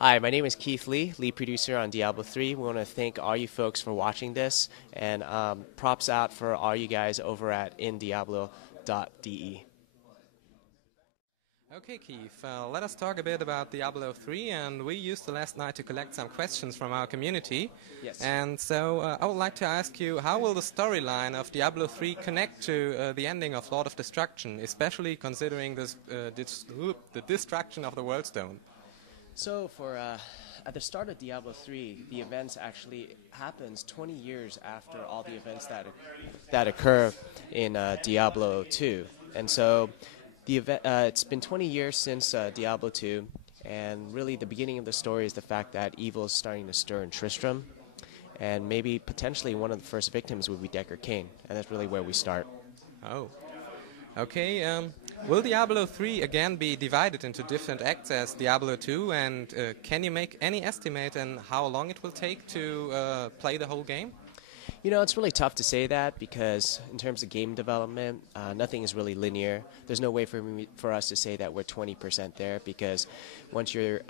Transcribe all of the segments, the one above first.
Hi, my name is Keith Lee, lead producer on Diablo 3. We want to thank all you folks for watching this, and props out for all you guys over at indiablo.de. Okay, Keith, let us talk a bit about Diablo 3, and we used the last night to collect some questions from our community. Yes. And so I would like to ask you, how will the storyline of Diablo 3 connect to the ending of Lord of Destruction, especially considering the destruction of the World Stone? So at the start of Diablo 3, the events actually happens 20 years after all the events that occur in Diablo 2. And so it's been 20 years since Diablo 2, and really the beginning of the story is the fact that evil is starting to stir in Tristram, and maybe potentially one of the first victims would be Deckard Cain, and that's really where we start. Oh. Okay, will Diablo 3 again be divided into different acts as Diablo 2, and can you make any estimate on how long it will take to play the whole game? You know, it's really tough to say that because in terms of game development, nothing is really linear. There's no way for us to say that we're 20% there because once you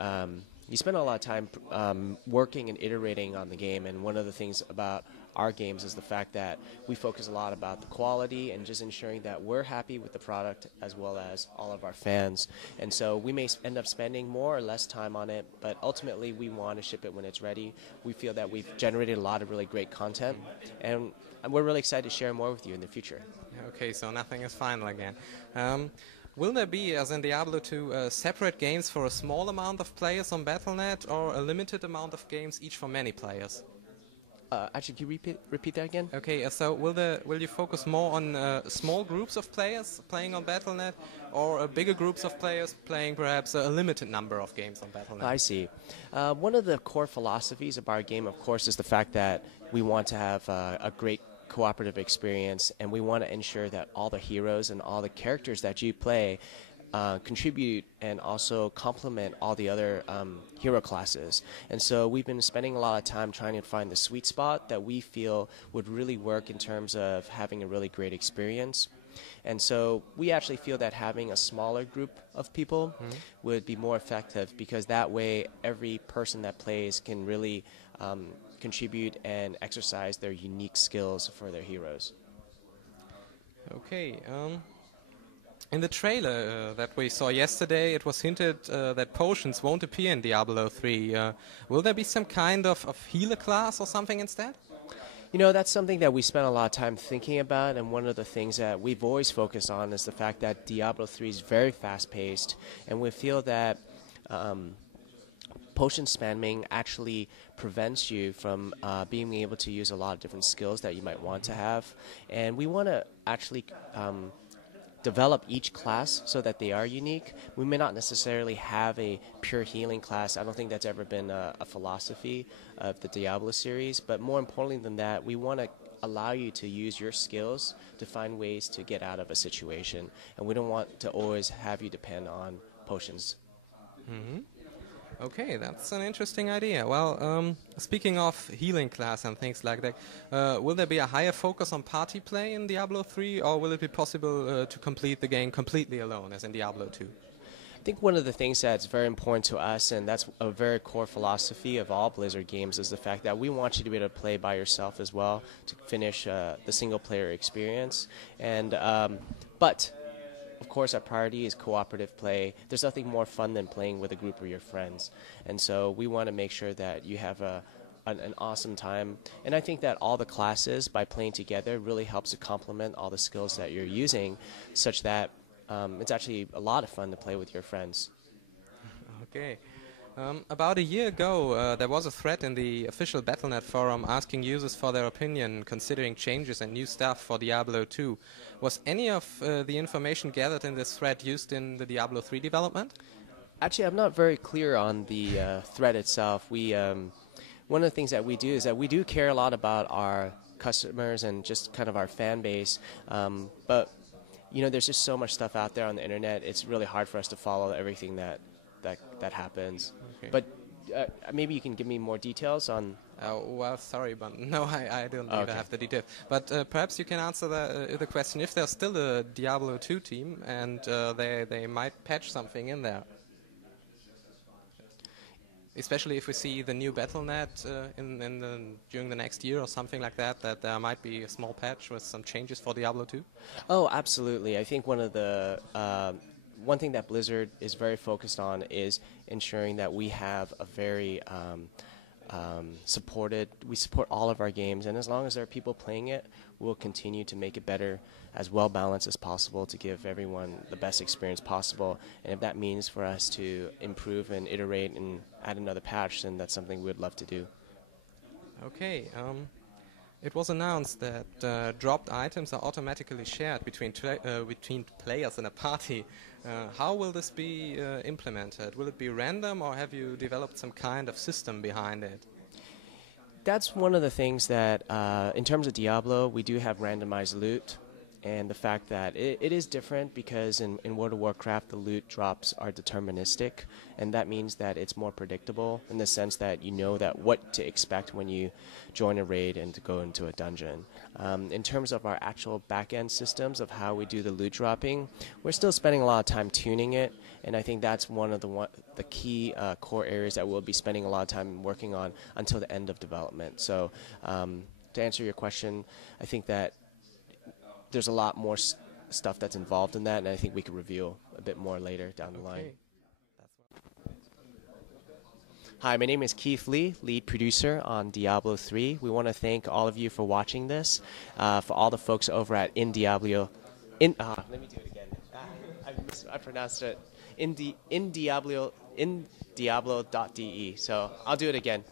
spend a lot of time working and iterating on the game, and one of the things about our games is the fact that we focus a lot about the quality and just ensuring that we're happy with the product as well as all of our fans. And so we may end up spending more or less time on it, but ultimately we want to ship it when it's ready. We feel that we've generated a lot of really great content, and we're really excited to share more with you in the future. Okay, so nothing is final again. Will there be, as in Diablo 2, separate games for a small amount of players on Battle.net, or a limited amount of games each for many players? Actually, can you repeat that again? Okay, so will you focus more on small groups of players playing on Battle.net, or bigger groups of players playing perhaps a limited number of games on Battle.net? I see. One of the core philosophies of our game, of course, is the fact that we want to have a great cooperative experience, and we want to ensure that all the heroes and all the characters that you play contribute and also complement all the other hero classes. And so we've been spending a lot of time trying to find the sweet spot that we feel would really work in terms of having a really great experience. And so we actually feel that having a smaller group of people would be more effective, because that way every person that plays can really contribute and exercise their unique skills for their heroes. Okay. In the trailer that we saw yesterday, it was hinted that potions won't appear in Diablo 3. Will there be some kind of healer class or something instead? You know, that's something that we spent a lot of time thinking about, and one of the things that we've always focused on is the fact that Diablo 3 is very fast-paced, and we feel that potion spamming actually prevents you from being able to use a lot of different skills that you might want to have. And we want to actually develop each class so that they are unique. We may not necessarily have a pure healing class. I don't think that's ever been a philosophy of the Diablo series, but more importantly than that, we want to allow you to use your skills to find ways to get out of a situation, and we don't want to always have you depend on potions. Okay, that's an interesting idea. Well, speaking of healing class and things like that, will there be a higher focus on party play in Diablo 3, or will it be possible to complete the game completely alone, as in Diablo 2? I think one of the things that's very important to us, and that's a very core philosophy of all Blizzard games, is the fact that we want you to be able to play by yourself as well to finish the single-player experience. And but of course, our priority is cooperative play. There's nothing more fun than playing with a group of your friends. And so we want to make sure that you have an awesome time. And I think that all the classes, by playing together, really helps to complement all the skills that you're using, such that it's actually a lot of fun to play with your friends. Okay. About a year ago, there was a thread in the official Battle.net forum asking users for their opinion considering changes and new stuff for Diablo 2. Was any of the information gathered in this thread used in the Diablo 3 development? Actually, I'm not very clear on the thread itself. One of the things that we do is that we do care a lot about our customers and just kind of our fan base, but you know, there's just so much stuff out there on the internet. It's really hard for us to follow everything that happens. Okay. But maybe you can give me more details on. Well, sorry, but no, I don't even have the details. But perhaps you can answer the question if there's still a Diablo 2 team and they might patch something in there. especially if we see the new BattleNet during the next year or something like that, that there might be a small patch with some changes for Diablo 2? Oh, absolutely. I think one thing that Blizzard is very focused on is ensuring that we have a very we support all of our games, and as long as there are people playing it, we'll continue to make it better, as well balanced as possible, to give everyone the best experience possible. And if that means for us to improve and iterate and add another patch, then that's something we'd love to do. Okay. It was announced that dropped items are automatically shared between players in a party. How will this be implemented? Will it be random, or have you developed some kind of system behind it? That's one of the things that, in terms of Diablo, we do have randomized loot. And the fact that it is different because in World of Warcraft, the loot drops are deterministic, and that means that it's more predictable in the sense that you know that what to expect when you join a raid and to go into a dungeon. In terms of our actual back-end systems of how we do the loot dropping, we're still spending a lot of time tuning it, and I think that's one of the key core areas that we'll be spending a lot of time working on until the end of development. So to answer your question, I think that there's a lot more stuff that's involved in that, and I think we could reveal a bit more later down the line. Hi, my name is Keith Lee, lead producer on Diablo 3. We want to thank all of you for watching this. For all the folks over at let me do it again. I pronounced it. Diablo.de. So I'll do it again.